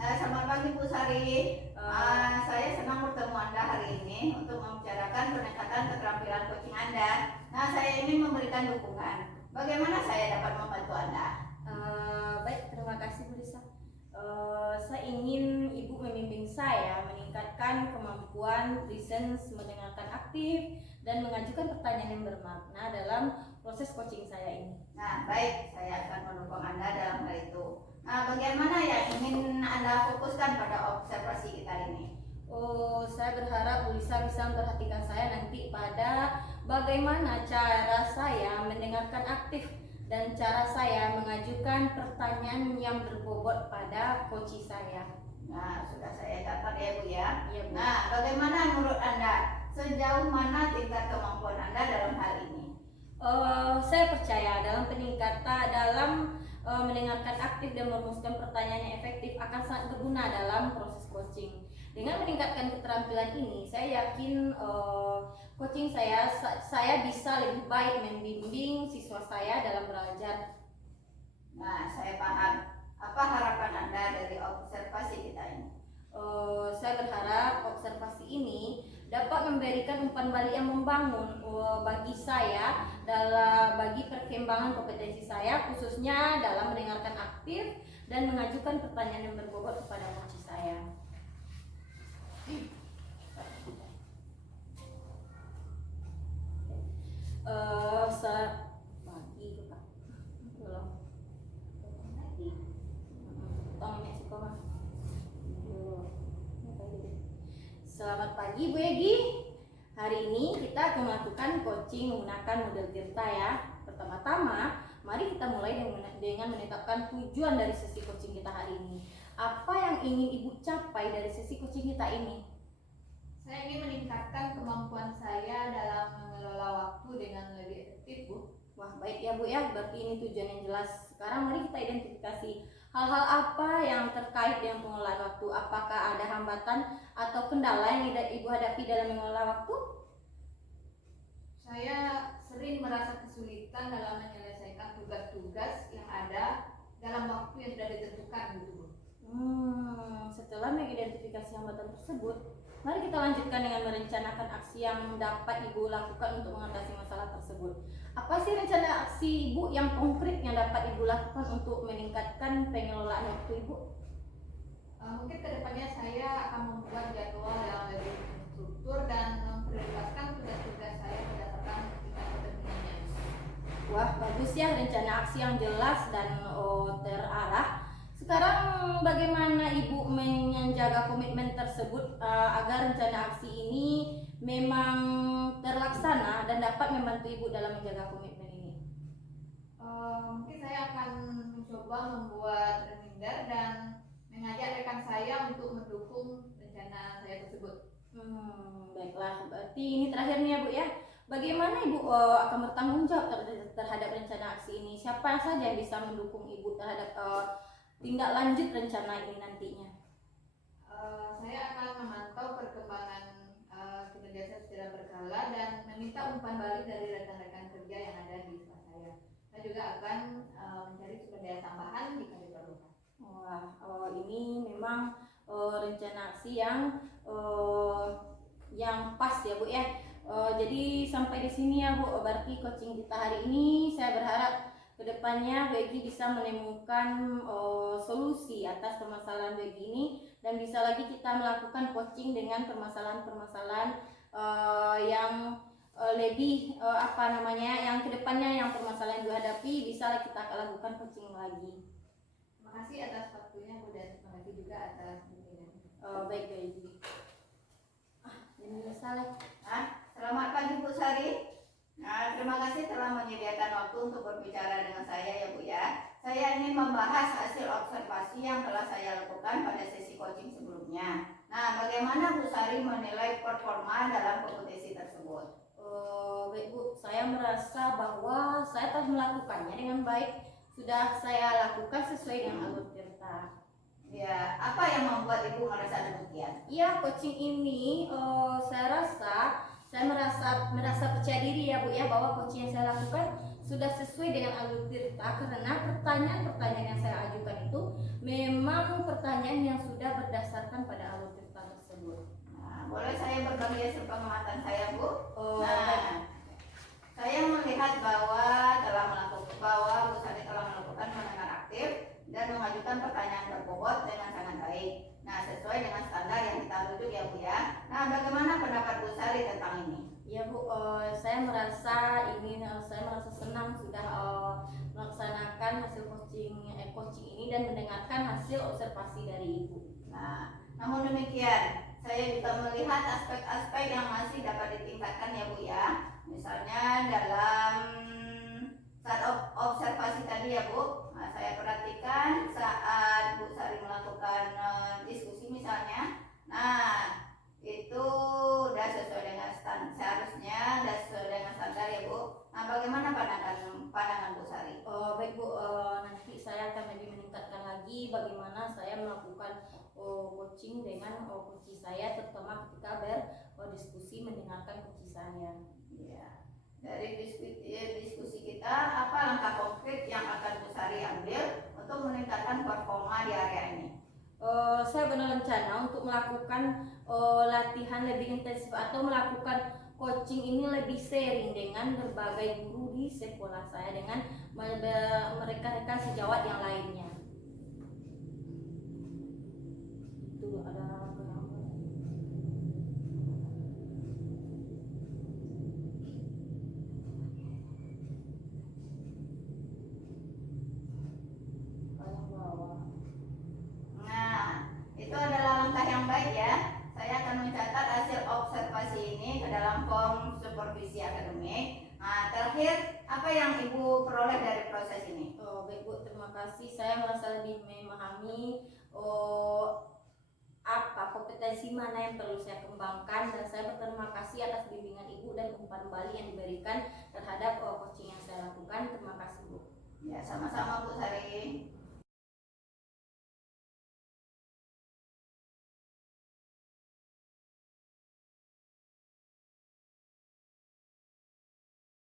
Selamat pagi Bu Sari. Saya senang bertemu Anda hari ini untuk membicarakan peningkatan keterampilan coaching Anda. Saya ingin memberikan dukungan. Bagaimana saya dapat membantu Anda? Baik, terima kasih Bu Lisa. Saya ingin Ibu membimbing saya meningkatkan kemampuan presence, mendengarkan aktif, dan mengajukan pertanyaan yang bermakna dalam proses coaching saya ini. Baik, saya akan mendukung Anda dalam hal itu. Bagaimana yang ingin Anda fokuskan pada observasi kita ini? Saya berharap Bu Lisa bisa memperhatikan saya nanti pada bagaimana cara saya mendengarkan aktif dan cara saya mengajukan pertanyaan yang berbobot pada coach saya. Sudah saya catat ya Bu ya. Iya, Bu. Bagaimana menurut Anda? Sejauh mana tingkat kemampuan Anda dalam hal ini? Saya percaya dalam mendengarkan aktif dan merumuskan pertanyaan yang efektif akan sangat berguna dalam proses coaching. Dengan meningkatkan keterampilan ini, saya yakin coaching saya bisa lebih baik membimbing siswa saya dalam belajar. Saya paham. Apa harapan Anda dari observasi kita ini? Saya berharap observasi ini dapat memberikan umpan balik yang membangun bagi saya bagi perkembangan kompetensi saya, khususnya dalam mendengarkan aktif dan mengajukan pertanyaan yang berbobot kepada coach saya. Selamat pagi Bu Egi. Hari ini kita akan melakukan coaching menggunakan model Tirta ya. Pertama-tama, mari kita mulai dengan menetapkan tujuan dari sesi coaching kita hari ini. Apa yang ingin Ibu capai dari sesi coaching kita ini? Saya ingin meningkatkan kemampuan saya dalam mengelola waktu dengan lebih efektif, Bu. Wah, baik ya Bu ya, berarti ini tujuan yang jelas. Sekarang mari kita identifikasi hal-hal apa yang terkait dengan pengelolaan waktu. Apakah ada hambatan atau kendala yang Ibu hadapi dalam mengelola waktu? Saya sering merasa kesulitan dalam menyelesaikan tugas-tugas yang ada dalam waktu yang sudah ditentukan, gitu, Bu. Setelah mengidentifikasi hambatan tersebut, mari kita lanjutkan dengan merencanakan aksi yang dapat Ibu lakukan untuk mengatasi masalah tersebut. Apa sih rencana aksi Ibu yang konkret yang dapat Ibu lakukan untuk meningkatkan pengelolaan waktu Ibu? Mungkin kedepannya saya akan membuat jadwal yang lebih terstruktur dan memprioritaskan tugas-tugas saya berdasarkan tingkat kepentingannya. Wah, bagus ya, rencana aksi yang jelas dan terarah. Sekarang bagaimana Ibu menjaga komitmen tersebut agar rencana aksi ini memang terlaksana dan dapat membantu Ibu dalam menjaga komitmen ini? Mungkin saya akan mencoba membuat reminder dan mengajak rekan saya untuk mendukung rencana saya tersebut. Baiklah, berarti ini terakhir nih ya Bu ya. Bagaimana Ibu akan bertanggung jawab terhadap rencana aksi ini? Siapa saja yang bisa mendukung Ibu terhadap tindak lanjut rencana ini nantinya? Saya akan memantau perkembangan kinerja saya secara berkala dan meminta umpan balik dari rekan-rekan kerja yang ada di sekolah saya. Saya juga akan mencari sumber daya tambahan jika diperlukan. Wah, ini memang rencana aksi yang pas ya Bu ya. Jadi sampai di sini ya Bu, berarti coaching kita hari ini saya berharap kedepannya Bu Egi bisa menemukan solusi atas permasalahan Bu Egi ini dan bisa lagi kita melakukan coaching dengan permasalahan-permasalahan yang lebih yang kedepannya yang permasalahan yang dihadapi bisa kita lakukan coaching lagi. Terima kasih atas waktunya Bu dan terima kasih juga atas bimbingannya. Baik Bu Egi. Ini salah. Selamat pagi Bu Sari. Terima kasih telah menyediakan waktu untuk berbicara dengan saya ya Bu ya. Saya ingin membahas hasil observasi yang telah saya lakukan pada sesi coaching sebelumnya. Bagaimana Bu Sari menilai performa dalam kompetisi tersebut? Baik Bu, saya merasa bahwa saya telah melakukannya dengan baik. Sudah saya lakukan sesuai dengan alur Tirta. Ya, apa yang membuat Ibu merasa demikian? Iya, coaching ini saya merasa percaya diri ya Bu ya, bahwa coaching yang saya lakukan sudah sesuai dengan alur cerita, karena pertanyaan-pertanyaan yang saya ajukan itu memang pertanyaan yang sudah berdasarkan pada alur cerita tersebut. Nah, boleh saya berbagi hasil pengamatan saya, Bu? Oh, Nah, saya melihat bahwa Bu Sari telah melakukan pendengar aktif dan mengajukan pertanyaan berbobot dengan sangat baik. Nah, sesuai dengan standar yang kita rujuk ya, Bu ya. Nah, bagaimana pendapat Bu Sari tentang ini? Ya Bu, saya merasa senang sudah melaksanakan hasil coaching ini dan mendengarkan hasil observasi dari Ibu. Nah, namun demikian, saya juga melihat aspek-aspek yang masih dapat ditingkatkan ya Bu ya. Misalnya dalam saat observasi tadi ya Bu, nah, saya perhatikan saat Bu Sari melakukan diskusi misalnya, nah itu udah sesuai dengan seharusnya udah sesuai dengan standar ya Bu. Nah, bagaimana pandangan Bu Sari? Baik Bu, nanti saya akan lebih meningkatkan lagi bagaimana saya melakukan coaching dengan coach saya, terutama ketika berdiskusi mendengarkan coach saya. Ya. Dari diskusi kita, apa langkah konkret yang akan Bu Sari ambil untuk meningkatkan performa di area ini? Saya berencana untuk melakukan latihan lebih intensif atau melakukan coaching ini lebih sering dengan berbagai guru di sekolah saya dengan mereka-rekan sejawat yang lainnya. Itu ada Nah, itu adalah langkah yang baik ya. Saya akan mencatat hasil observasi ini ke dalam form supervisi akademik. Nah, terakhir, apa yang Ibu peroleh dari proses ini? Baik Bu, terima kasih. Saya merasa lebih memahami apa kompetensi mana yang perlu saya kembangkan, dan saya berterima kasih atas bimbingan Ibu dan umpan balik yang diberikan terhadap coaching yang saya lakukan. Terima kasih Bu. Ya, sama-sama Bu Sari.